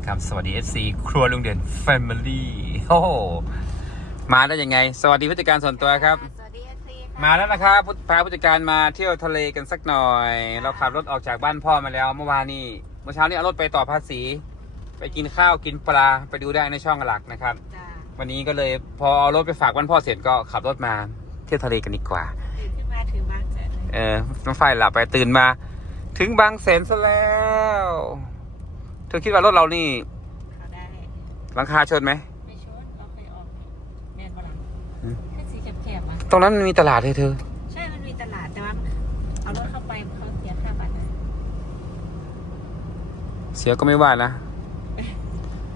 นะครับ สวัสดี FC ครัวลุงเด่น Family โอ้โหมาได้ยังไง สวัสดีผู้จัดการส่วนตัวครับ สวัสดีเอฟซีค่ะมาแล้วนะครับผู้พาผู้จัดการมาเที่ยวทะเลกันสักหน่อย เราขับรถออกจากบ้านพ่อมาแล้ว เมื่อวานนี้เมื่อเช้านี้เอารถไปต่อภาษี ไปกินข้าวกินปลาไปดูได้ในช่องหลักนะครับ จ้าวันนี้ก็เลยพอเอารถไปฝากบ้านพ่อเสร็จก็ขับรถมาเที่ยวทะเลกันดีกว่า ตื่นขึ้นมาถือบางแสนเลยเออน้องไฟหลับไปตื่นมา ถึงบางแสนซะแล้ว เธอคิดว่ารถเรานี่เขาได้หลังคาชนไหม ไม่ชดเราเคยออกแมนบอลังอืม แค่สีแคบๆอะตรงนั้นมันมีตลาดเลยเธอ ใช่มันมีตลาดแต่ว่าเอารถเข้าไปเขาเสียค่าบัตรนะเสียก็ไม่ว่านะ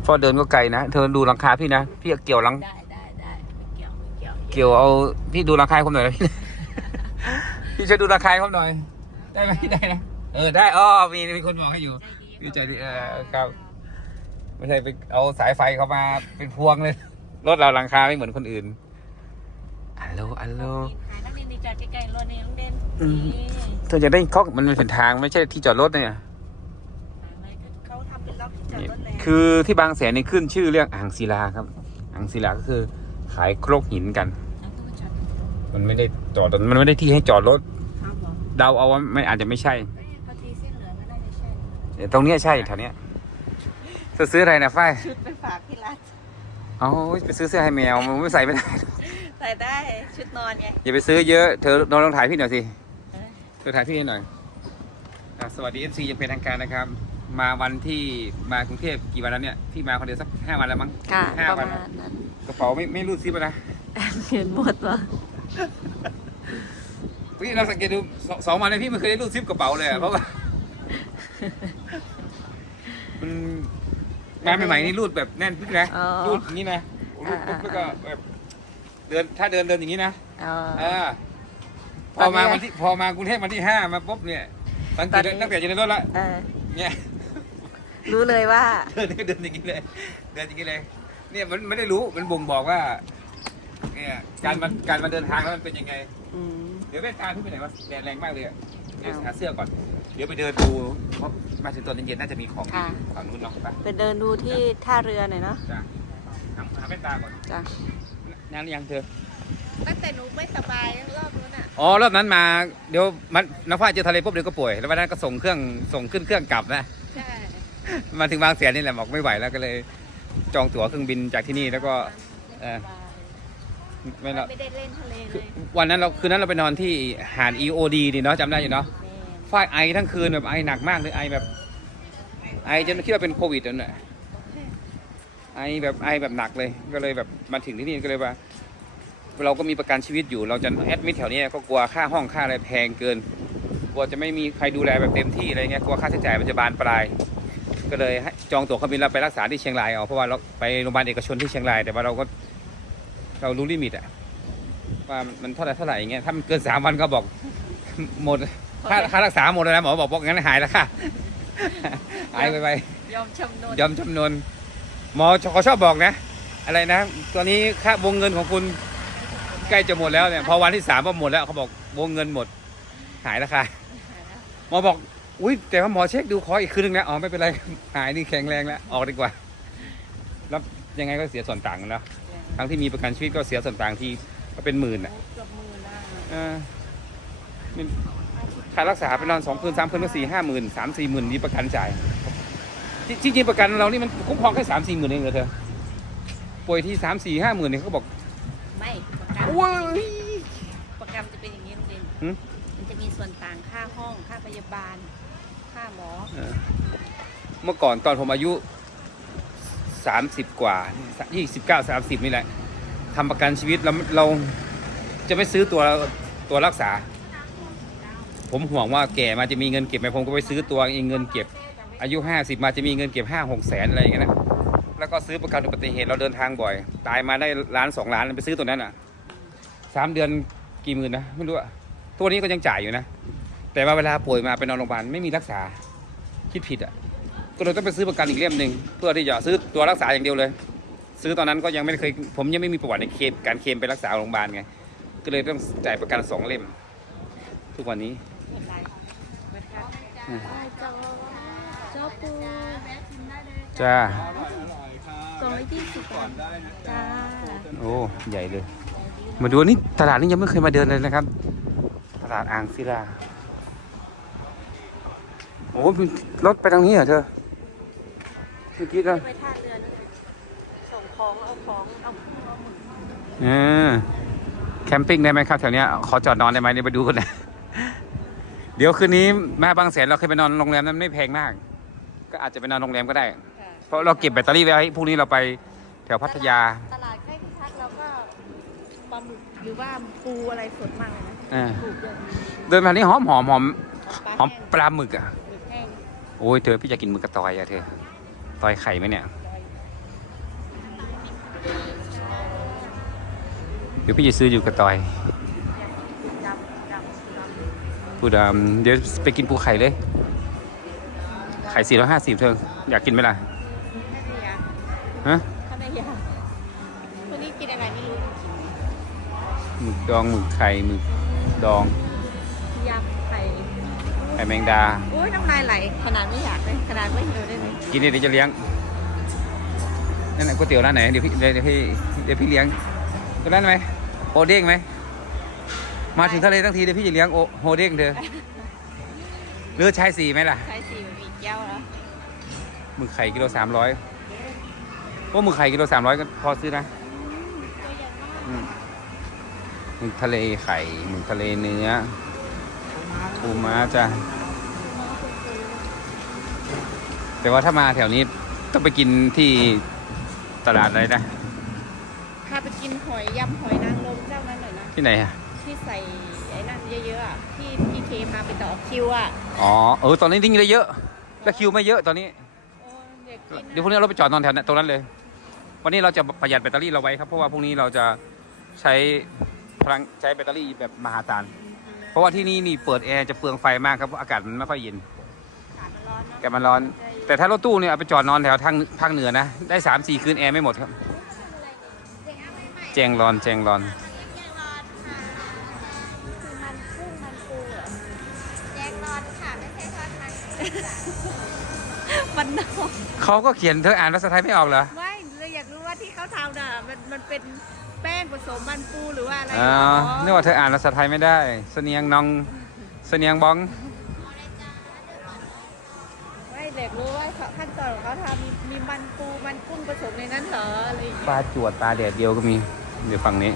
เพราะเดินก็ไกลนะ เธอดูหลังคาพี่นะ พี่เกี่ยวหลัง ได้ได้ได้ไม่เกี่ยวไม่เกี่ยวเกี่ยวเอาพี่ดูหลังคาให้ผมหน่อยนะพี่ พี่ช่วยดูหลังคาให้ผมหน่อย ได้ไหมได้นะ เออได้อ๋อมีมีคนบอกให้อยู่ ดีใจดีเออครับ ไม่ใช่ไปเอาสายไฟเขามาเป็นพวงเลย รถเราหลังคาไม่เหมือนคนอื่น อัลโหลอัลโหลหายนักเรียนดีใจใกล้ๆรถนี่ต้องเด่นอืมนี่เธอจะได้เขามันเป็นทางไม่ใช่ที่จอดรถเนี่ยหาอะไรก็เขาทำเป็นล็อกที่จอดรถเลยคือที่บางแสนนี่ขึ้นชื่อเรื่องอ่างศิลาครับอ่างศิลาก็คือ ขายครกหินกันเอาตู้จอดมันไม่ได้จอดมันไม่ได้ที่ให้จอดรถเอาบอกเดาเอาว่าไม่อาจจะไม่ใช่ ตรงเนี้ยใช่แถวเนี้ยเธอซื้ออะไรนะฝ้ายชุดไปฝากที่ร้านเอาไปซื้อเสื้อให้แมวมันไม่ใส่ไม่ได้ ใส่ได้ชุดนอนไง อย่าไปซื้อเยอะเธอนอนลองถ่ายพี่หน่อยสิเออเธอถ่ายพี่ให้หน่อยอะสวัสดีเอฟซียังเป็นทางการนะครับ มาวันที่มากรุงเทพกี่วันแล้วเนี่ยพี่มาคนเดียวสักห้าวันแล้วมั้งค่ะห้าประวันมาณนั้นกระเป๋าไม่ไม่รูดซิปอะนะเห็นหมดวะพี่เราสังเกตดูสองสองวันเลยพี่ไม่เคยได้รูดซิปกระเป๋าเลยอะเพราะว่า มันมาใหม่ๆนี่รูดแบบแน่นปึ๊กนะอ๋อรูดอย่างนี้นะรูดปุ๊บอ่า แล้วก็แบบเดินถ้าเดินเดินอย่างนี้นะอ๋อ เออพอมาตอนนี้วันที่พอมากรุงเทพวันที่ห้ามาปุ๊บเนี่ยตั้งตอแต่นนี้ ตั้งแต่อยู่ในรถละเออเนี่ยรู้เลยว่า เดินก็เดินอย่างนี้เลย เดินอย่างนี้เลย เนี่ยมันไม่ได้รู้มันบ่งบอกว่า เนี่ยการมันการมาเดินทางแล้วมันเป็นยังไง อืม เดี๋ยวแว่นตาพี่ไปไหนวะแดดแรงมากเลยอะเดี๋ยวอ้าวหาเสื้อก่อน เดี๋ยวไปเดินดูเพราะมาถึงตอนเย็นๆน่าจะมีของค่ะ ฝั่งนู้นเนาะไปไปเดินดูที่ท่าเรือหน่อยเนาะจ้ะหาหาแว่นตาก่อนจ้ะนานหรือยังเธอ ตั้งแต่หนูไม่สบายรอบนู้นอะ อ๋อรอบนั้นมาเดี๋ยวมันน้ำฟ้าเจอทะเลปุ๊บเดี๋ยวก็ป่วย แล้ววันนั้นก็ส่งเครื่องส่งขึ้นเครื่องกลับนะ ใช่ มาถึงบางแสนนี่แหละบอกไม่ไหวแล้วก็เลย จองตั๋วเครื่องบินจากที่นี่แล้วก็ เออ ไม่ละไม่ได้เล่นทะเลเลคือยวันนั้นเราคืนนั้นเราไปนอนที่หาด EOD นี่เนาะจำได้อยู่เนาะ แม่ฝ้ายไอทั้งคืนแบบไอหนักมากเลยไอแบบ ไอจนคิดว่าเป็นโควิดนั่นแหละไอแบบไอแบบหนักเลยก็เลยแบบมาถึงที่นี่ก็เลยว่า เราก็มีประกันชีวิตอยู่ เราจะแอดมิดแถวนี้ก็กลัวค่าห้องค่าอะไรแพงเกินกลัวจะไม่มีใครดูแลแบบเต็มที่อะไรเงี้ยกลัวค่าใช้จ่ายมันจะบานปลาย ก็เลยจองตั๋วเครื่องบินเราไปรักษาที่เชียงรายเอาเพราะว่าเราไปโรงพยาบาลเอกชนที่เชียงราย แต่ว่าเราก็เรารู้ลิมิตอะว่ามันเท่าไหร่เท่าไหร่อย่างเงี้ยถ้ามันเกินสามวันก็บอกหมด ค่าค่ารักษาหมดเลยนะหมอบอกบอกงั้นหายแล้วค่ะ หายไปไปยอมชำนวนยอมจำนวนหมอเขาชอบบอกนะ อะไรนะตอนนี้ค่าวงเงินของคุณใกล้จะหมดแล้วเนี่ยพอวันที่สามก็หมดแล้วเขาบอกวงเงินหมด หายแล้วค่ะหมอบอกอุ้ยแต่ว่าหมอเช็คดูขออีกคืนนึงนะอ๋อไม่เป็นไรหายนี่แข็งแรงแล้วออกดีกว่าแล้วยังไงก็เสียส่วนต่างกันแล้วทั้งที่มีประกันชีวิตก็เสียส่วนต่างที่ก็เป็นหมื่นอะเกือบหมื่นละเออมัน ค่ารักษาไปนอนสองคืนสามคืนก็สี่ห้าหมื่นสามสี่หมื่นมีประกันจ่ายที่ที่จริงประกันเรานี่มันคุ้มครองแค่สามสี่หมื่นเองเหรอเธอป่วยที่สามสี่ห้าหมื่นเนี่ยเขาบอกไม่ประกันว้ายประกันจะเป็นอย่างนี้จริงหืมมันจะมีส่วนต่างค่าห้องค่าพยาบาล ค่าหมอเออเมื่อก่อนตอนผมอายุสามสิบกว่ายี่สิบเก้าสามสิบนี่แหละทำประกันชีวิตเราเราจะไม่ซื้อตัวตัวรักษา ผมห่วงว่าแก่มาจะมีเงินเก็บไหมผมก็ไปซื้อตัวเองเงินเก็บ อายุห้าสิบมาจะมีเงินเก็บห้าหกแสนอะไรอย่างเงี้ยนะแล้วก็ซื้อประกันอุบัติเหตุเราเดินทางบ่อย ตายมาได้ล้านสองล้านไปซื้อตัวนั้นอะสามเดือนกี่หมื่นนะไม่รู้อะตัวนี้ก็ยังจ่ายอยู่นะ แต่ว่าเวลาป่วยมาไปนอนโรงพยาบาลไม่มีรักษาคิดผิดอะก็เลยต้องไปซื้อประกันอีกเล่มหนึ่งเพื่อที่จะซื้อตัวรักษาอย่างเดียวเลย ซื้อตอนนั้นก็ยังไม่เคยผมยังไม่มีประวัติในเคมการเคลมไปรักษาโรงพยาบาลไงก็เลยต้องจ่ายประกันสองเล่ม ทุกวันนี้ เป็นไรนะคะอืมจอจอปูจ้าสองร้อยยี่สิบบาทจ้าโอ้ ใหญ่เลย มาดูนี่ตลาดนี้ยังไม่เคยมาเดินเลยนะครับ ตลาดอ่างศิลา โอ้มีรถไปทางนี้เหรอเธอเมื่อกี้ก็ไปท่าเรือนี่ส่งของเอาของเอาเอาหมึกเออแคมปิ้งได้ไหมครับแถวเนี้ยขอจอดนอนได้ไหมเดี๋ยวไปดูกันนะ เดี๋ยวคืนนี้มาบางแสนเราเคยไปนอนโรงแรมนั้นไม่แพงมาก ก็อาจจะไปนอนโรงแรมก็ได้ ค่ะเพราะเราเก็บแบตเตอรี่ไว้พรุ่งนี้เราไปแถวพัทยาตลาดใกล้ที่พักเราก็ปลาหมึกหรือว่าปูอะไรสดมากเลยนะอ่าถูกด้วยเดินมานี่หอมหอมหอมหอมแห้งปลาหมึกอะหมึกแห้งโอ้ยเธอพี่จะกินหมึกกระตอยอะเธอตอยไข่ไหมเนี่ยเดี๋ยวพี่จะซื้ออยู่กระตอยดำดำดำปูดำเดี๋ยวไปกินปูไข่เลย ไข่สี่ร้อยห้าสิบเธอ อยากกินไหมล่ะไม่ได้ยาฮะเขาได้ยาคนนี้กินอะไรไม่รู้จริงหมึกดองหมึกไข่หมึกดองๆยำไข่ไข่แมงดาอุ้ยน้ำลายไหลขนาดไม่อยากเลยขนาดไม่หิวได้ไหมกินเดี๋ยวจะเลี้ยงนั่นไหนะก๋วยเตี๋ยวร้านไหนเดี๋ยวพี่เดี๋ยวพี่เดี๋ยวพี่เลี้ยงตรงนั้นไหมโอเด้งไหม มาถึงทะเลทั้งทีเดี๋ยวพี่จะเลี้ยงโอโฮเด้งเธอหรือชายสี่ไหมล่ะ ใช้สีมันมีแก้วแล้วหมึกไข่กิโลสามร้อยว่าหมึกไข่กิโลสามร้อยก็พอซื้อนะตัวใหญ่มากอืมหมึกทะเลไข่หมึกทะเลเนื้อปูม้าจ้ะแต่ว่าถ้ามาแถวนี้ต้องไปกินที่ตลาดอะไรนะพาไปกินหอยยำหอยนางรมเจ้านั้นหน่อยนะ ที่ไหนอะ ที่ใส่ไอ้นั่นเยอะๆอะที่ที่เคพาไปต่อคิวอะอ๋อเออตอนนี้ดิ้งเลยเยอะแล้วคิวไม่เยอะตอนนี้ โอ้เด็กกินเดี๋ยวพรุ่งนี้เราไปจอดนอนแถวนั้นตรงนั้นเลย วันนี้เราจะประหยัดแบตเตอรี่เราไว้ครับ เพราะว่าพรุ่งนี้เราจะใช้พลังใช้แบตเตอรี่แบบมหาศาล เพราะว่าที่นี่นี่เปิดแอร์จะเปลืองไฟมากครับเพราะอากาศมันไม่ค่อยเย็นอากาศมันร้อนเนาะ แกมันร้อน แต่ถ้ารถตู้เนี่ยเอาไปจอดนอนแถวทางภาคเหนือนะ ได้สามสี่คืนแอร์ไม่หมดครับแจงร้อนแจงร้อน มันมันนอกเขาก็เขียนเธออ่านภาษาไทยไม่ออกเหรอ ไม่เราอยากรู้ว่าที่เขาทำน่ะมันมันเป็นแป้งผสมมันปูหรือว่าอะไรอ๋อนึกว่าเธออ่านภาษาไทยไม่ได้ เสนียงนองเสนียงบ้องไม่เด็กรู้ว่าเขาขั้นตอนของเขาทำมีมีมันปูมันกุ้งผสมในนั้นเหรออะไรอย่างปเงี้ยลาจวดปลาแดดเดียวก็มี เดี๋ยวฝั่งนี้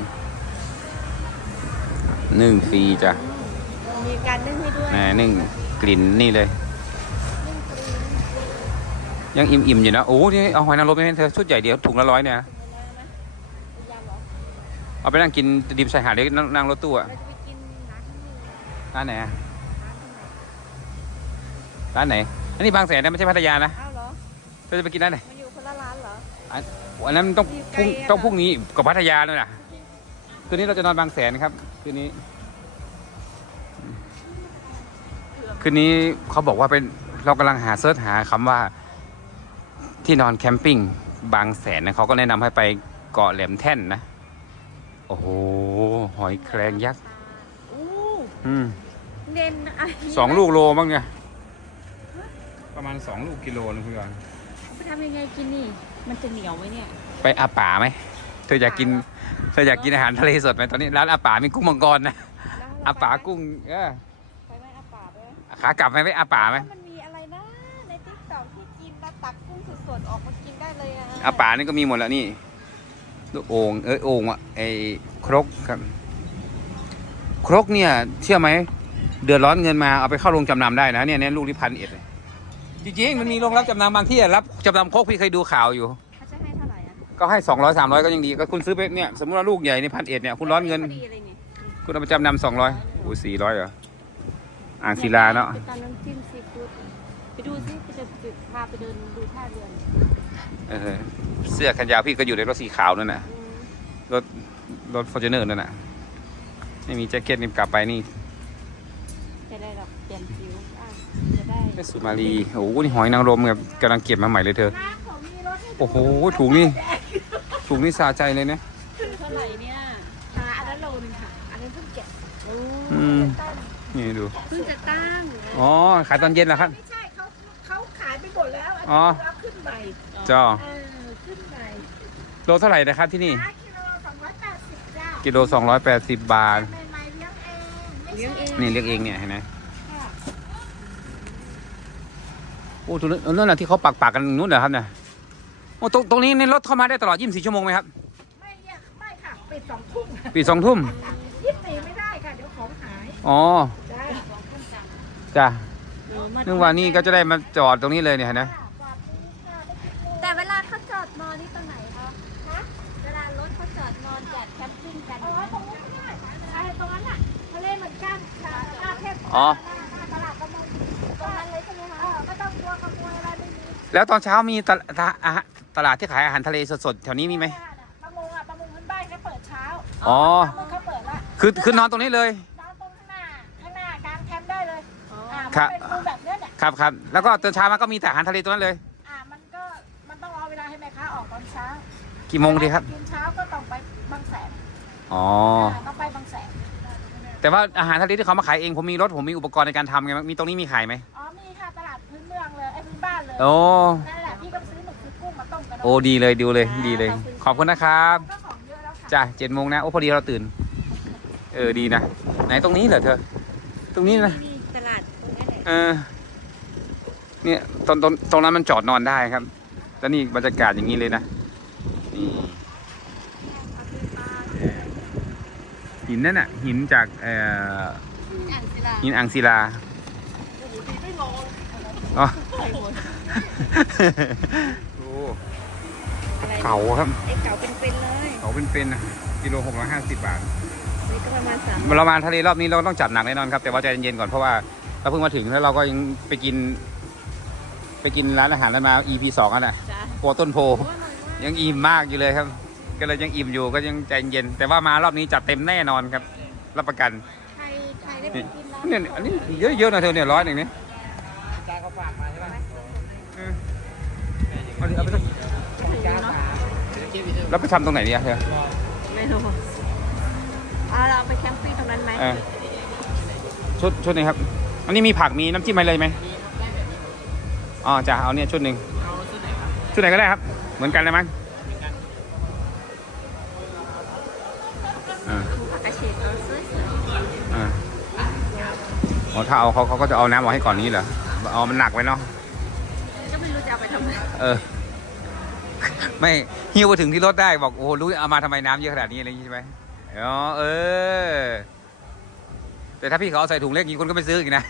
หนึ่งฟรีจ้ะมีการนึ่งให้ด้วยแหมหนึ่งกลิ่นนี่เลย ยังอิ่มๆอยู่นะโอ้นี่เอาหอยนางรมไปให้เธอชุดใหญ่เดียวถุงละร้อยเนี่ยนะยำเหรอเอาไปนั่งกินดิมชายหาดเล็กนั่งนั่งรถตู้อะเราจะไปกินร้านที่หนึ่งร้านไหนอะร้านไหน อันนี้บางแสนนะไม่ใช่พัทยานะอ้าวเหรอเธอจะไปกินร้านไหนมันอยู่คนละร้านเหรออันนั้นต้องอยู่ไกพลรุ่งอะต้องพรุ่งนี้กับพัทยาเลยนะคืนนี้เราจะนอนบางแสนครับคืนนี้ คืนนี้เขาบอกว่าเป็นเรากำลังหาเสิร์ชหาคำว่า ที่นอนแคมปิ้งบางแสนนะเขาก็แนะนำให้ไปเกาะแหลมแท่นนะ โอ้โห หอยแครงยักษ์อู้อืมเน้นอะสองลูกโลบ้างเนี่ยประมาณสองลูกกิโลนะคุณยอนไปทำยังไงกินนี่ มันจะเหนียวไหมเนี่ย ไปอาป่าไหมเธออยากกินเธออยากกินอาหารทะเลสดไหมตอนนี้ร้านอาป่ามีกุ้งมังกรนะแล้วเรอาป่าไปไหมกุ้งเออไปไหมอาป่าไปไหมขากลับไหมไปอาป่าไหมแล้วมันมีอะไรนะในติ๊กต็อกที่กินแล้วตักกุ้ง สดๆออกมากินได้เลยอะอาป่านี่ก็มีหมดแล้วนี่ลูกโอ่งเอ้ยโอ่งอะไอ้ครกครับครกเนี่ยเชื่อไหมเดือดร้อนเงินมาเอาไปเข้าโรงจำนำได้นะเนี่ยเนี่ยลูกที่พันเอ็ดเลยจริงๆมันมีโรงรับจำนำบางที่อะรับจำนำครกพี่เคยดูข่าวอยู่ เขาจะให้เท่าไหร่อะก็ให้สองร้อยสามร้อยก็ยังดีก็คุณซื้อไปเนี่ยสมมติว่าลูกใหญ่ในพันเอ็ดเนี่ยคุณร้อนเงินพอดีเลยนี่คุณเอาไปจำนำสองร้อยโอ้สี่ร้อยเหรออ่างศิลาเนาะไปตามน้ำจิ้มซีฟู้ดไปดูซิไปจะพาไปเดินดูท่าเรือหน่อย เออเสื้อแขนยาวพี่ก็อยู่ในรถสีขาวนั่นน่ะอืมรถรถฟอร์จูเนอร์นั่นน่ะ ไม่มีแจ็คเก็ตนี่กลับไปนี่จะได้แบบเปลี่ยนผิวอะจะได้ได้สุมาลีโอ้โหนี่หอยนางรมแบบกำลังเก็บมาใหม่เลยเธอโอ้โหถุงนี่ถุงนี่สาใจเลยนะเท่าไหร่เนี่ย หาอันนั้นโลนึงค่ะ อันนั้นเพิ่งเก็บโอ้อืมจะตั้งนี่ดูเพิ่งจะตั้ง อ๋อขายตอนเย็นเหรอครับ ไม่ใช่เขาเขาขายไปหมดแล้วอ๋อ เอาขึ้นใหม่ จ้อเออขึ้นใหม่โลเท่าไหร่นะครับที่นี่ ห้ากิโลสองร้อยแปดสิบจ้ากิโลสองร้อยแปดสิบบาท ใหม่ๆเลี้ยงเองไม่เลี้ยงเอง นี่เรียกเองเนี่ยเห็นไหมค่ะโอ้ตรงนู้นนั่นแหละที่เขาปักปักกันนู้นเหรอครับเนี่ยโอ้ตรงตรงนี้ในรถเข้ามาได้ตลอด 24 ชั่วโมงไหมครับไม่เนี่ยไม่ค่ะปิดสองทุ่มปีสองทุ่มยี่สิบสี่ไม่ได้ค่ะ เดี๋ยวของหายอ๋อได้จ้ะนึกว่านี่ก็จะได้มาจอดตรงนี้เลยเนี่ยเห็นไหม อ๋อหน้าหน้าตลาดกระมงตรงนั้นเลยใช่ไหมคะเออไม่ต้องกลัวขโมยอะไรไม่มีแล้วตอนเช้ามีตลาดอาหารตลาดที่ขายอาหารทะเลสดๆแถวนี้มีไหม ประมงอะประมงพื้นบ้านเขาเปิดเช้าอ๋อ ประมงเขาเปิดละคือคือนอนตรงนี้เลย นอนตรงข้างหน้าข้างหน้ากลางแคมป์ได้เลยอ่าครัมันบเป็นรูแบบเนี้ยเนี่ยครับครับ แล้วก็ตอนเช้ามาก็มีแต่อาหารทะเลตรงนั้นเลย อ่ามันก็มันต้องรอเวลาให้แม่ค้าออกตอนเช้ากี่โมงดีครับ กินเช้าก็ต้องไปบางแสนอ๋อาต้องไปบางแสน แต่ว่าอาหารทะเลที่เขามาขายเองผมมีรถผมมีอุปกรณ์ในการทำไงมีตรงนี้มีขายไหมอ๋อมีค่ะตลาดพื้นเมืองเลยไอ้พื้นบ้านเลยโอ้นั่นแหละพี่ก็ไปซื้อหมึกซื้อกุ้งมาต้มกันโอ้ดีเลยดีเลยดีเลย ขอบคุณนะครับก็ของเยอะแล้วค่ะจ้ะเจ็ดโมงนะโอ้พอดีเราตื่น เออดีนะไหนตรงนี้เหรอเธอ ตรงนี้นะนี่ตลาดตรงนี้แหละเออเนี่ยตรงตรงตรงนั้นมันจอดนอนได้ครับ แล้วนี่บรรยากาศอย่างนี้เลยนะนี่ หินนั่นน่ะหินจากเอ่ออ่างศิลาหินอ่างศิลาอ๋อโอ้เก่าครับไอ้เก่าเป็นๆเลยเก่าเป็นๆนะกิโลหกร้อยห้าสิบบาท นี่ก็ประมาณสามเรามาทะเลรอบนี้เราต้องจัดหนักแน่นอนครับ แต่ว่าใจเย็นๆก่อนเพราะว่าเราเพิ่งมาถึงแล้วเราก็ยังไปกิน ไปกินร้านอาหารแล้วมา EP สองอะนะจ้าโปรต้นโพยังอิ่มมากอยู่เลยครับ ก็เลยยังอิ่มอยู่ก็ยังใจเย็น แต่ว่ามารอบนี้จัดเต็มแน่นอนครับ รับประกันใครใครได้ไปกินแล้วเนี่ยอันนี้เยอะๆนะเธอเนี่ยร้อยหนึ่งเนี่ยเออเอาดิเอาไปสักแล้วไปทำตรงไหนดีอะเธอไม่รู้อ่าเราไปแคมปิ้งตรงนั้นไหมเออชุดชุดหนึงครับ อันนี้มีผักมีน้ำจิ้มอะไรเลยไหมอ๋อจ้ะเอาเนี่ยชุดหนึ่งชุดไหนก็ได้ครับ เหมือนกันเลยมั้ง อ๋อถ้าเอาเขาเขาก็จะเอาน้ำออกให้ก่อนนี้เหรอเอามันหนักไว้เนาะๆก็ไม่รู้จะเอาไปทำไมเออ ไม่หิ้วไปถึงที่รถได้บอกโอ้โหรู้เอามาทำไมน้ำเยอะขนาดนี้อะไรอย่างงี้ใช่ไหมอ๋อเออ แต่ถ้าพี่เขาเอาใส่ถุงเล็กอย่างนี้คนก็ไม่ซื้ออีกนะ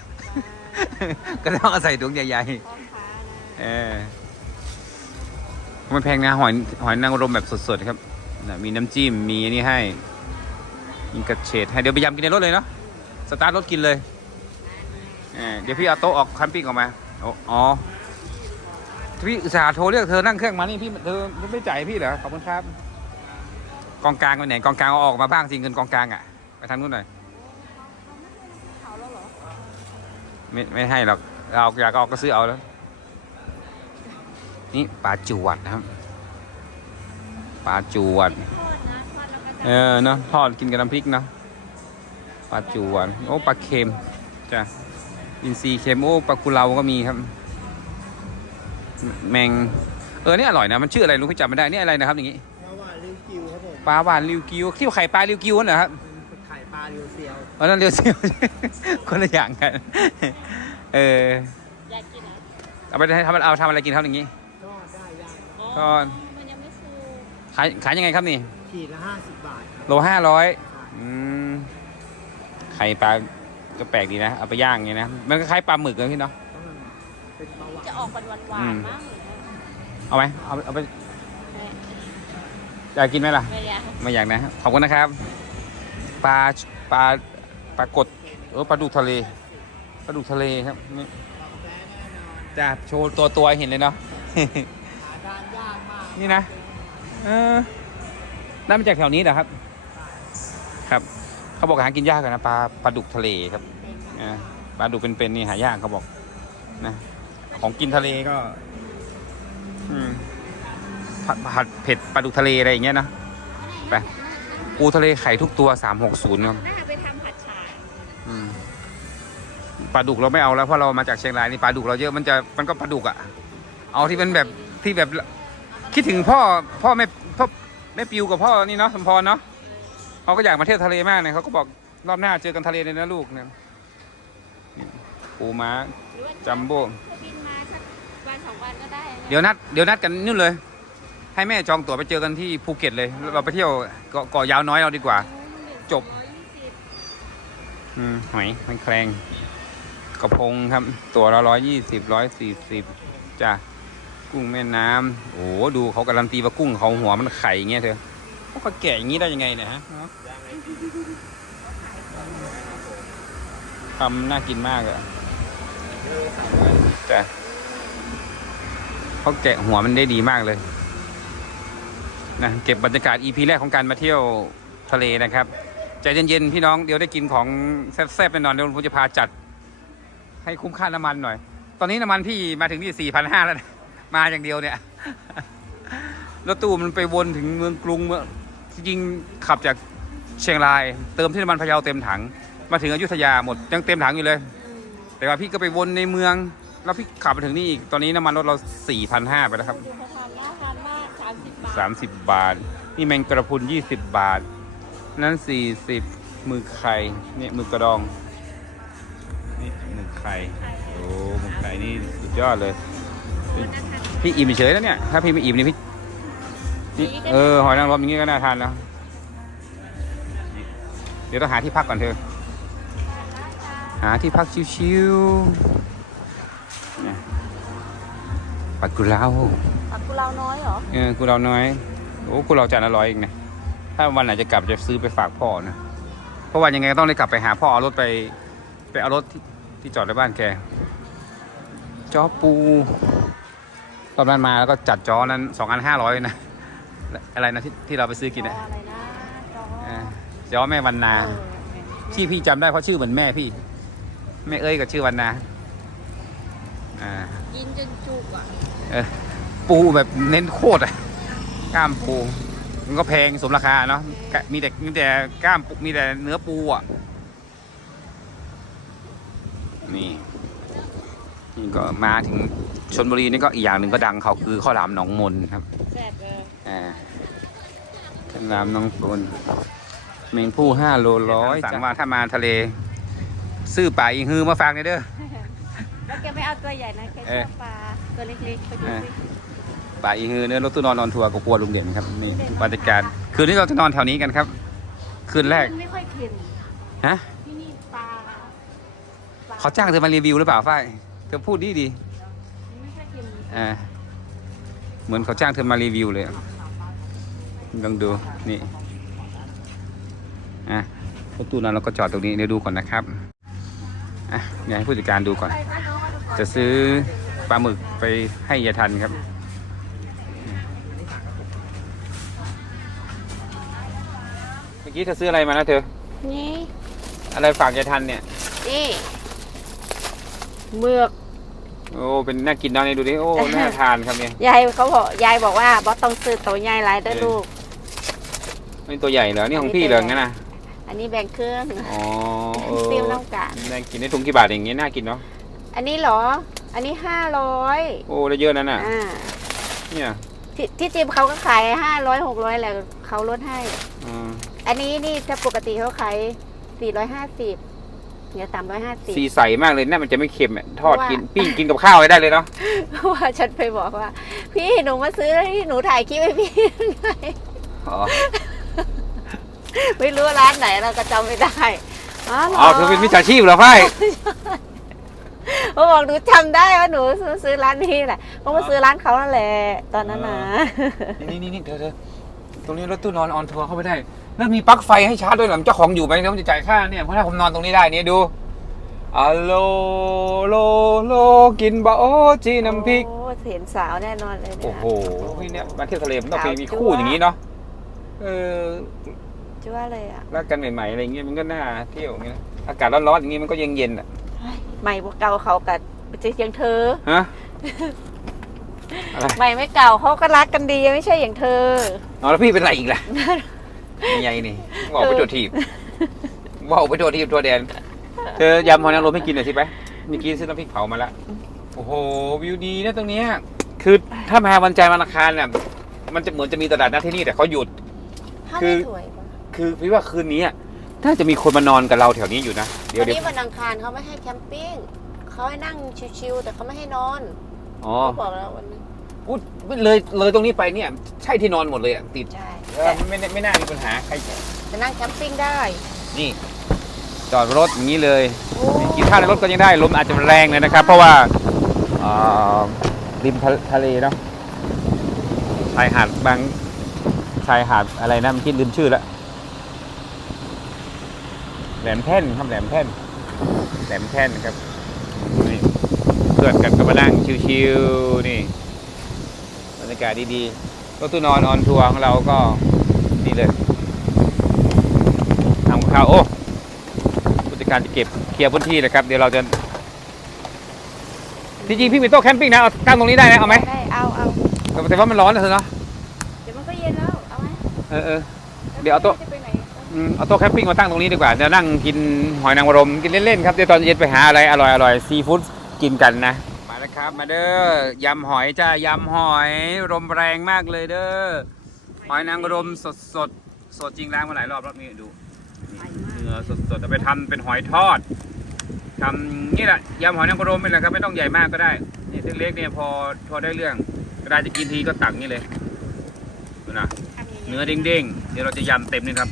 ก็ต้องเอาใส่ถุงใหญ่พ่อค้านะๆเออมันแพงนะหอยหอยนางรมแบบสดๆครับน่ะมีน้ำจิ้มมีอันนี้ให้มีกระเฉดให้เดี๋ยวไปยำกินในรถเลยเนาะสตาร์ทรถกินเลย เออเดี๋ยวพี่เอาโต๊ะออกคัมปิ้งออกมาโอ้อ๋อพี่อุตส่าห์โทรเรียกเธอนั่งเครื่องมานี่พี่เธอไม่จ่ายพี่เหรอขอบคุณครับกองกลางไปไหนกองกลางเอาออกมาบ้างสิเงินกองกลางอะไปทางนู้นหน่อยเขาแล้วเหรอไม่ไม่ให้หรอกเราอยากเอาก็ซื้อเอาแล้ว นี่ปลาจวดนะครับปลาจวดทอดนะทอดแล้วก็จะเออเนาะทอดกินกับน้ำพริกเนาะปลาจวดโอ้ปลาเค็มจ้ะ อินทรีย์เค็มโอ้ปลากุเลาก็มีครับ แมง เออนี่อร่อยนะ มันชื่ออะไรรู้พี่จำไม่ได้นี่อะไรนะครับอย่างงี้ปลาหวานริวกิวครับผมปลาหวานริวกิวที่ไข่ปลาริวกิวนั่นเหรอครับเป็นไข่ปลาริวเซียวอ๋อนั่นเรียวเซียว คนละอย่างกัน เอออยากกินเหรอเอาไปทำเอาทำอะไรกินครับอย่างงี้ก็ได้ย่างอ๋อก็มันยังไม่สุกขายขายยังไงครับนี่ขีดละห้าสิบบาทครับโลห้าร้อยอืมไข่ปลา ก็แปลกดีนะเอาไปย่างอย่างนี้นะ มันก็คล้ายปลาหมึกเลยพี่เนาะก็มันเป็นเบาหวานจะออกเป็นหวานอืมๆมั้งเอาไหมเอาเอาไปไม่อยากกินไหมล่ะไม่อยากไม่อยากนะขอบคุณนะครับปลาปลาปลากดเออปลาดุกทะเลปลาดุกทะเลครับนี่จ้าโชว์ตัวตัวให้เห็นเลยเนาะหาทานยากมากนี่นะเออน่ามาจากแถวนี้เหรอครับ ครับ เขาบอกหากินยากกันนะปลาปลาดุกทะเลครับเออปลาดุกเป็นๆนี่หายากเขาบอกนะของกินทะเลก็ อืมผัดผัดเผ็ดปลาดุกทะเลอะไรอย่างเงี้ยนะไปปูทะเลไข่ทุกตัวสามหกศูนย์ครับน่าไปทำผัดฉ่าอืมปลาดุกเราไม่เอาแล้วเพราะเรามาจากเชียงรายนี่ปลาดุกเราเยอะมันจะมันก็ปลาดุกอะ่ะ เอาที่มันแบบที่แบบ คิดถึงพ่อพ่อแม่พ่อแม่ปิวกับพ่อนี่เนาะสมพรเนาะ เขาก็อยากมาเที่ยวทะเลมากเนี่ยเขาก็บอกรอบหน้าเจอกันทะเลเลยนะลูกเนี่ยนี่ปูม้าหรือว่าจัมโบ้จะบินมาสักวันสองวันก็ได้นะเดี๋ยวนัดเดี๋ยวนัดกันนู่นเลย ให้แม่จองตั๋วไปเจอกันที่ภูเก็ตเลยเราไปเที่ยวเกาะเกาะยาวน้อยเราดีกว่า จบร้อยยี่สิบอืมหอยมันแครงกระพงครับ ตัวละร้อยยี่สิบร้อยสี่สิบจ้ะกุ้งแม่น้ำโอ้ดูเขาการันตีว่ากุ้งเขาหัวมันไข่อย่างเงี้ยเธอเขาแกะอย่างงี้ได้ยังไงเนี่ยฮะ ทำน่ากินมากเลยจ้ะเขาแกะหัวมันได้ดีมากเลย นะเก็บบรรยากาศ EP แรกของการมาเที่ยวทะเลนะครับ ใจเย็นๆพี่น้องเดี๋ยวได้กินของแซ่บๆแน่นอนเดี๋ยวผมจะพาจัด ให้คุ้มค่าน้ำมันหน่อย ตอนนี้น้ำมันพี่มาถึงที่สี่พันห้าแล้วนะมาอย่างเดียวเนี่ย รถตู้มันไปวนถึงเมืองกรุงเมืองจริงๆขับจาก เชียงราย เติมที่น้ำมันพะเยาเต็มถัง มาถึงอยุธยาหมดยังเต็มถังอยู่เลย แต่ว่าพี่ก็ไปวนในเมือง แล้วพี่ขับมาถึงนี่อีกตอนนี้น้ำมันรถเราสี่พันห้าไปแล้วครับสามสิบบาท นี่แมงกระพุนยี่สิบบาท นั้นสี่สิบมือไข่เนี่ยมือกระดองนี่มือไข่โอ้มือไข่นี่สุดยอดเลยพี่อิ่มเฉยแล้วเนี่ย ถ้าพี่ไม่อิ่มนี่พี่นี่เออหอยนางรมอย่างงี้ก็น่าทานแล้ว เดี๋ยวต้องหาที่พักก่อนเธอ หาที่พักชิวๆเนี่ยปักกุเลาผักกุเลาน้อยเหรอ เออกูเราน้อย โอ้กูเราจานละร้อยเองนะ ถ้าวันไหนจะกลับจะซื้อไปฝากพ่อนะ เพราะว่ายังไงก็ต้องได้กลับไปหาพ่อเอารถไป ไปเอารถที่ที่จอดในบ้านแก จอปูตอนนั้นมาแล้วก็จัดจอนั้นสองอันห้าร้อยนะ อะไรนะที่ที่เราไปซื้อกินจออะอะไรนะจอเอ อจอแม่วันนาเออที่พี่จำได้เพราะชื่อเหมือนแม่พี่ แม่เอ้ยกับชื่อวันนาอ่ากินจนจุกอะเออปูแบบเน้นโคตรอะกล้ามปูมันก็แพงสมราคาเนาะกะมีแต่มีแต่กล้ามปูมีแต่เนื้อปูอะนี่นี่ก็มาถึงชนบุรีนี่ก็อีกอย่างหนึ่งก็ดังเขาคือข้าวหลามหนองมนครับแซ่บเลยอ่าข้าวหลามหนองมน เมงผู้ห้าโลร้อยสั่งว่าถ้ามาทะเล ซื้อปลาอีฮือมาฝากหน่อยเด้อแล้วแกไม่เอาตัวใหญ่นะแกชเอออบปลาตัวเล็กๆไปดูเออสิป่าอีฮือเนื้อรถตู้นอนนอนทัวร์กับกลัวลุงเด่นครับนี่บรรยากาศคืนนี้เราจะนอนแถวนี้กันครับ คืนแรกมันไม่ค่อยเค็มฮะที่นี่ปลาปลเขาจ้างเธอมารีวิวหรือเปล่าฝ้ายเธอพูดดีดีไม่ค่อยเค็มอ่าเหมือนเขาจ้างเธอมารีวิวเลยอะลองดูนี่ อะรถตู้นั้นเราก็จอดตรงนี้เดี๋ยวดูก่อนนะครับอะเดี๋ยวให้ผู้จัดการดูก่อนไปนะน้องมาดูก่อน จะซื้อปลาหมึกไปให้ยายทันครับเมื่อกี้เธอซื้ออะไรมานะเธอ นี่อะไรฝากยายทันเนี่ย นี่เมือกโอ้เป็นน่ากินเนาะนี่ดูดิโอ้น่าทานครับเนี่ยยายเขาบอกยายบอกว่าบอสต้องซื้อตัวใหญ่หลายเด้อเออลูกนี่ตัวใหญ่เหรอนี่ของพี่เหรองั้นน่ะ อันนี้แบ่งเครื่อง อ๋อเออซิลน้ำกันน่ากินได้ถุงกี่บาทอย่างงี้น่ากินเนาะอันนี้เหรอ อันนี้ห้าร้อยโอ้ได้เยอะนั่นน่ะ อ่าเนี่ยที่ที่จิมเขาก็ขายห้าร้อยหกร้อยแหละเขาลดให้ อืมอันนี้นี่ถ้าปกติเขาขายสี่ร้อยห้าสิบเหลือสามร้อยห้าสิบ สีใสมากเลยน่ามันจะไม่เค็มอะทอดว่ากินปิ้งกินกับข้าวได้เลยเนาะเพราะว่าฉันไปบอกว่า พี่หนูมาซื้อที่หนูถ่ายคลิปให้พี่หน่อยอ๋อ ไม่รู้ร้านไหนเราก็จำไม่ได้อ๋อเหรอ๋อเธอเป็นมิจฉาชีพเหรอฝ้ายเขาบอกหนูจำได้ว่าหนูซื้อร้านนี้แหละเพราะว่าซื้อร้านเขานั่นแหละตอนนั้นนะนี่นี่นี่เธอเธอตรงนี้รถตู้นอนออนทัวร์เข้าไปได้ แล้วมีปลั๊กไฟให้ชาร์จด้วยเหรอเจ้าของอยู่ไหมเดี๋ยวผมจะจ่ายค่าเนี่ยเพราะถ้าผมนอนตรงนี้ได้เนี่ยดูอะโลโลโลกินบะโอจีน้ำพริกโอ้เห็นสาวแน่นอนเลยเนี่ยโอ้โหพี่เนี่ยมาเที่ยวทะเลมันต้องไปมีคู่อย่างนี้เนาะเออ จ้วเลยอะรักกันใหม่ๆอะไรเงี้ยมันก็น่าเที่ยวอย่างเงี้ยอากาศร้อนๆอย่างงี้มันก็เย็นๆอะใหม่กว่าเก่าเขากับจะอย่างเธอ ฮะ อะไรใหม่ไม่เก่าเขาก็รักกันดีไม่ใช่อย่างเธออ๋อแล้วพี่เป็นไรอีกล่ะไม่ใหญ่นี่บอกไปตัวทีบบอกไปตัวทีบตัวแดนเธอยำหอยนางรมให้กินหน่อยสิไปเมื่อกี้ซื้อน้ำพริกเผามาแล้วโอ้โหวิวดีนะตรงเนี้ยคือถ้ามาวันจันทร์วันอังคารเนี่ยมันจะเหมือนจะมีตลาดนัดที่นี่แต่เขาหยุด ถ้าคือไม่สวยปะ คือพี่ว่าคืนนี้อะน่าจะมีคนมานอนกับเราแถวนี้อยู่นะ เดี๋ยววันเดี๋ยวนี้วันอังคารเขาไม่ให้แคมปิ้งเขาให้นั่งชิวๆแต่เขาไม่ให้นอนอ๋อเขาบอกแล้ววันนี้อุ๊ยเลยเลยตรงนี้ไปเนี่ย ใช่ที่นอนหมดเลยอะติดใช่เออไม่ไม่ไม่น่ามีปัญหาใครจะนั่งแคมปิ้งได้นี่จอดรถอย่างนี้เลยกินข้าวในรถก็ยังได้ลมอาจจะแรงเลยนะครับ เพราะว่าเอ่อริมทะทะเลเนาะชายหาดบางชายหาดอะไรนะมันคิดลืมชื่อแล้วแห ลมแท่นครับแหลมแท่นแหลมแท่นครับนี่เพื่อนกันก็มานั่งชิวๆนี่บรรยากาศดีๆรถตู้นอนออนทัวร์ของเราก็นี่เลยทำกับข้าวโอ้ผู้จัดการจะเก็บเคลียร์พื้นที่นะครับ เดี๋ยวเราจะจริงๆพี่มีโต๊ะแคมปิ้งนะเอาตั้งตรงนี้ได้นะเอาไหมได้เอาเอาแต่แต่ว่ามันร้อนนะเธอเนาะเดี๋ยวมันก็เย็นแล้วเอาไหมเออเออเดี๋ยวเอาโต๊ะจะไปไหน อืมเอาโต๊ะแคมปิ้งมาตั้งตรงนี้ดีกว่าเดี๋ยวนั่งกินหอยนางรมกินเล่นๆครับเดี๋ยวตอนเย็นไปหาอะไรอร่อยอร่อยซีฟู้ดกินกันนะ มาแล้วครับ มาเด้อยำหอยจ้ายำหอยลมแรงมากเลยเด้อหอยนางรมสดสดสดจริงล้างมาหลายรอบรอบนี้ดูเนื้อสดๆเอาไปทำเป็นหอยทอดทำนี่แหละยำหอยนางรมนี่แหละครับไม่ต้องใหญ่มากก็ได้นี่เล็กๆเนี่ยพอพอได้เรื่องเวลาจะกินทีก็ตักนี่เลยดูนะเนื้อเด้งๆเดี๋ยวเราจะยำเต็มนี่ครับ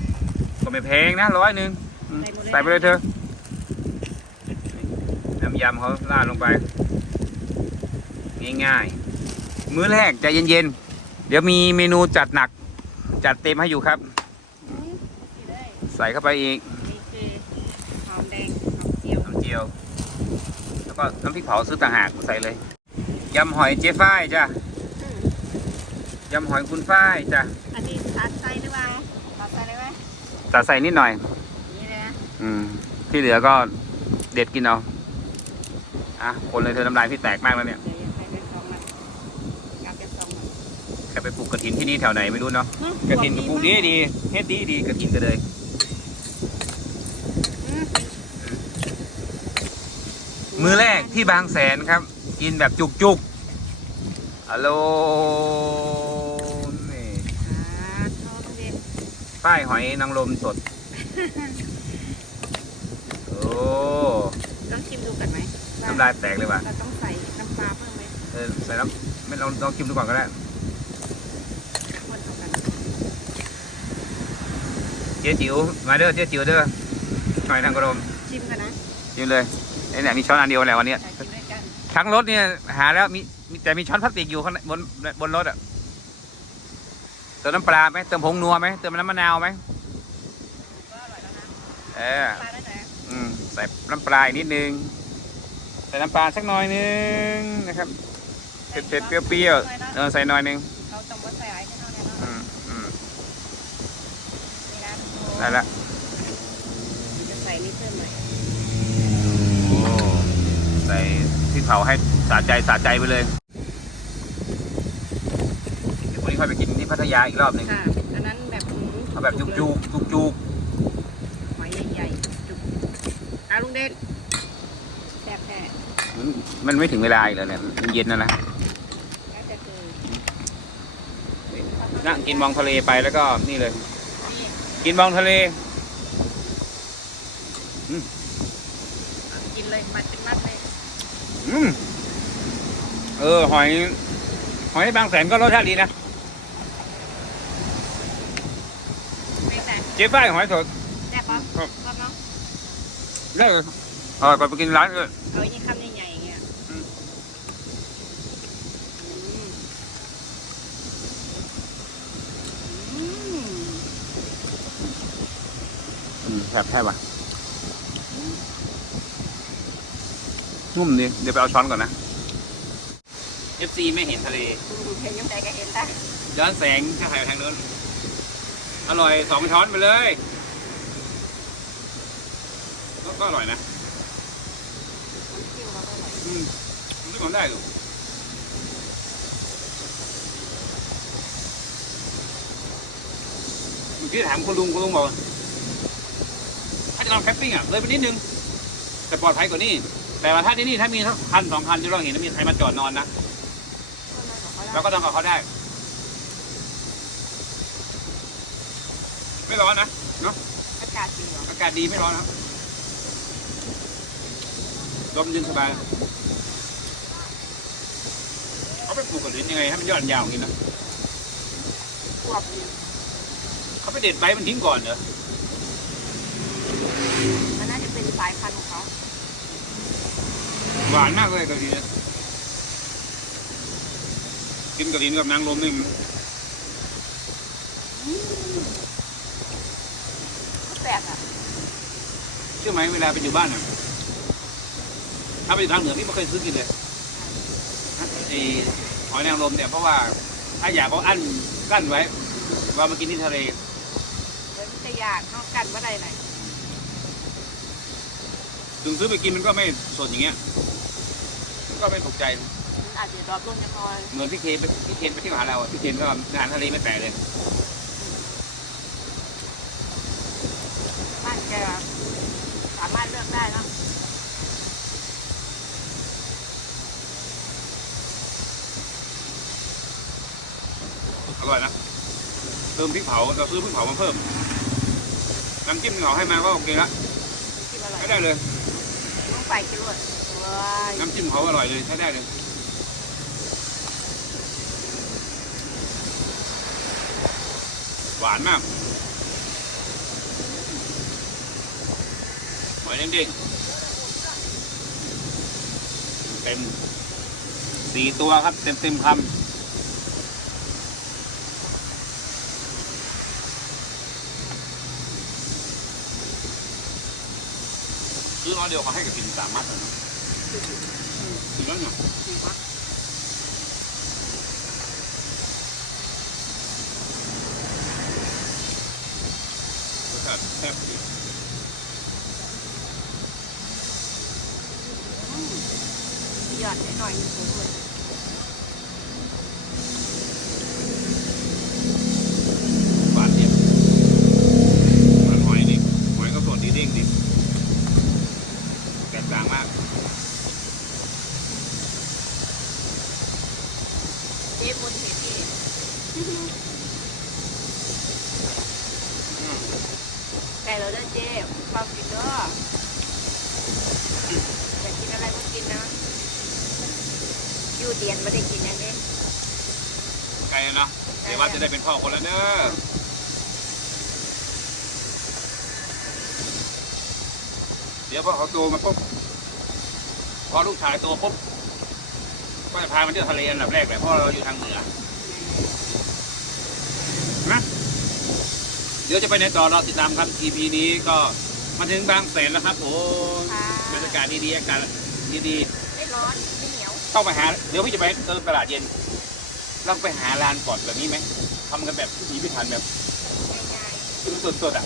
ก็ไม่แพงนะร้อยหนึ่งอืมใส่ไปเลยเธอน้ำยำเขาราดลงไป ง่ายๆ มื้อแรกใจเย็นๆ เดี๋ยวมีเมนูจัดหนัก จัดเต็มให้อยู่ครับ ใส่เข้าไปอีกนี่คือหอมแดงหอมเจียวน้ำเจียว แล้วก็น้ำพริกเผาซื้อต่างหากใส่เลยยำหอยเจ๊ฝ้ายจ้ะยำหอยคุณฝ้ายจ้ะอันนี้ตัดใส่ ตัดใส่นิดหน่อย นี่เลยนะอืม ที่เหลือก็เด็ดกินเอาอะคนเลยเธอน้ำลายพี่แตกมากแล้วเนี่ยเดี๋ยวยังใส่เป็นสองนะกลับเป็นสองนะแค่ไปปลูกกระถินที่นี่แถวไหนไม่รู้เนาะอืมกระถินก็ปลูกดีดีเฮ็ดดีดีกระถินก็เลย อืมมือแรกที่บางแสนครับ กินแบบจุกจุกๆฮัลโหล ป้ายหอยนางรมสด โอ้ต้องชิมดูกันไหมว่น้ำลายแตกเลยว่ะเราต้องใส่น้ำปลาเพิ่มไหมเออใส่น้ำไม่ลองลองชิมดูก่อนก็ได้คนเท่ากันเจ๊จิ๋วมาเด้อเจ๊จิ๋วเด้อหอยนางรมชิมกันนะชิมเลยไอ้เนี่ยมีช้อนอันเดียวแหละวันเนี้ยใส่ชิมด้วยกันทั้งรถเนี่ยหาแล้วมีมีแต่มีช้อนพลาสติกอยู่ข้างในบนบนรถอะ เติมน้ำปลาไหมเติมผงนัวไหมเติมน้ำมะนาวไหมก็อร่อยแล้วนะเออปลาได้ไหนอืมใส่น้ำปลาอีกนิดนึง ใส่น้ำปลาสักหน่อยนึงนะครับเผ็ดเผ็ดๆเปรี้ยวๆเออใส่หน่อยนึงเราต้องว่าใส่ไอ้ที่นอนแน่นอนอืมอืมนี่นะได้ละจะใส่นี่เพิ่มหน่อยโอ้ใส่พริกเผาให้สะใจสะใจไปเลยเดี๋ยวพรุ่งนี้ ค่อยไปกินที่พัทยาอีกรอบหนึ่งค่ะอันนั้นแบบหืมเอาแบบจุกจุกจุกจุกหอยใหญ่ๆจุกอะลุงเด่นแซ่บแท้ๆมันมันไม่ถึงเวลาอีกแล้วเนี่ยมันเย็นแล้วนะแล้วจะคือนั่งกินมองทะเลไปแล้วก็นี่เลย นี่กินมองทะเลกินเลยมัดเป็นมัดเลยอืมเออหอย หอยบางแสนก็รสชาติดีนะ ไม่แซ่บ เจ๊ฝ้ายหอยสดแซ่บปะครับชอบเนาะเลิกอร่อยกว่าไปกินร้านอื่นเอาอันนี้คำใหญ่ๆอย่างเงี้ยอืมอืมอืมแซ่บแซ่บว่ะนุ่มดีเดี๋ยวไปเอาช้อนก่อนนะ FC ไม่เห็นทะเล อืมเห็นยังไงก็เห็นได้ ย้อนแสงถ้าถ่ายไปทางนู้น อร่อยสองช้อนไปเลยก็ก็อร่อยนะจิ้มเราอร่อยอืมมันก็ทำได้อยู่เมื่อกี้ถามคุณลุงคุณลุงบอก ถ้าจะลองแคมปิ้งอะ เลยไปนิดนึง แต่ปลอดภัยกว่านี้แต่ว่าถ้าที่นี่ถ้ามีสักคันสองคันที่เราเห็นแล้วมีใครมาจอดนอนนะเราก็ต้องกับเขาได้ ไม่ร้อนนะเนาะอากาศดีเหรออากาศดีไม่ร้อนครับลมเย็นสบายเขาไปปลูกกระถินยังไงให้มันยอดยาวอย่างนี้นะขวบดีเขาไปเด็ดใบมันทิ้งก่อนเหรอมันน่าจะเป็นสายพันธุ์ของเขาหวานมากเลยกระถินเนี่ยกินกระถินกับนางลมนี่มัน แปลกอะ เชื่อไหมเวลาไปอยู่บ้านอะถ้าไปอยู่ทางเหนือพี่ไม่เคยซื้อกินเลยไอ้หอยนางรมเนี่ยเพราะว่าถ้าอยากเขาอั้นกั้นไว้ ว่ามากินที่ทะเลเดี๋ยวมันจะยากเข้ากันว่าใดไหนถึงซื้อไปกินมันก็ไม่สดอย่างเงี้ยมันก็ไม่ถูกใจ มันอาจจะรอบรุ่นจะพอเหมือนพี่เคนไปพี่เคนไปที่มหาเราอะพี่เคนก็งานทะเลไม่แปลกเลย บ้านแกสามารถเลือกได้เนาะ อ ร่อยนะเติมพริกเผาเราซื้อพริกเผามาเพิ่มน้ำจิ้มที่เขาให้มาก็โอเคละกินอร่อยใช้ได้เลยต้องไปกินรวดว้ายน้ำจิ้มเขาอร่อยเลยใช้ได้เลยหวานมากหอยเด้งๆเต็มสี่ตัวครับ เต็มเต็มๆคำ ร้อยเดียวเขาให้กับกินสามมัดเลยนะถึงแล้วเนี่ยดีวะรสชาติแซ่บดีหยอดนิดหน่อยหนึงเลย หวานเดียวหวานหอยนี่หอยก็สดดีเด้งดีแตกต่างมาก เจ๊บนเห็ดนี่ อืม แต่เราได้เจ๊ฟังกินเด้ออยากกินอะไรก็กินนะ อยู่เตียนไม่ได้กินอย่างนี้ไกลแล้วเนะเดี๋ยวว่าจะได้เป็นพ่อคนแล้วเด้อเดี๋ยวพอเขาโตมาปุ๊บพอลูกชายโตปุ๊บก็จะพามันเที่ยวทะเลอันดับแรกเลยเพราะเราอยู่ทางเหนือนะ เดี๋ยวจะไปในต่อเราติดตามครับ EP นี้ก็มาถึงบางแสนแล้วครับผมค่ะ บรรยากาศดีๆอากาศดีไม่ร้อนไม่เหนียวๆเข้าไปหา เดี๋ยวพี่จะไปเดินตลาดเย็นเราไปหาร้านก่อนแบบนี้ไหมทำกันแบบพิถีพิถันแบบง่ายสดๆอะ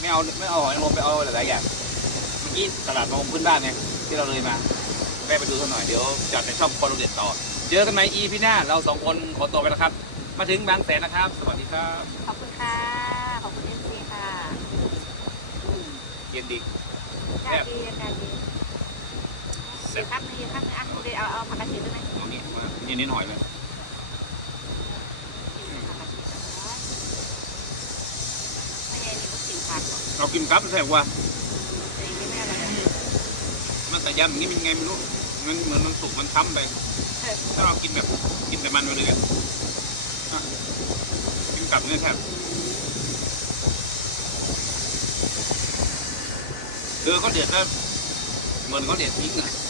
ไม่เอาไม่เอาหอยนางรมไปเอาหลายๆอย่างเมื่อกี้ตลาดมงพื้นบ้านเนี่ยที่เราเลยมาแวะไปดูสักหน่อยเดี๋ยวจัดในช่องคนโรเด็ดต่อ เจอกันใหม่ EP หน้าเราสองคนขอตัวไปแล้วครับ มาถึงบางแสนนะครับ สวัสดีครับ ๆขอบคุณค่ะ ขอบคุณเอ็มซีค่ะ เย็นดีอากาศดีอากาศดีเดี๋ยวครับนึงเดี๋ยวครับนึงอะเดี๋ยวเอาเอาผักกระเทียมด้วยไหมเอานี่มานี่นิดหน่อยเลยผักกระเทียมก่อนไม่ใช่นี่ก็กินผักหรอกเรากินกับแซ่บกว่าแต่อีกไม่อะไรนะมันแต่ยำอย่างนี้มันยังไงไม่รู้มันเหมือนมันสุกมันช้ำไป เออถ้าเรากินแบบกินแต่มันไปเลยอะอะกินกับเนี่ยแทบ คือเขาเด็ดแล้วเหมือนเขาเด็ดพริกนะ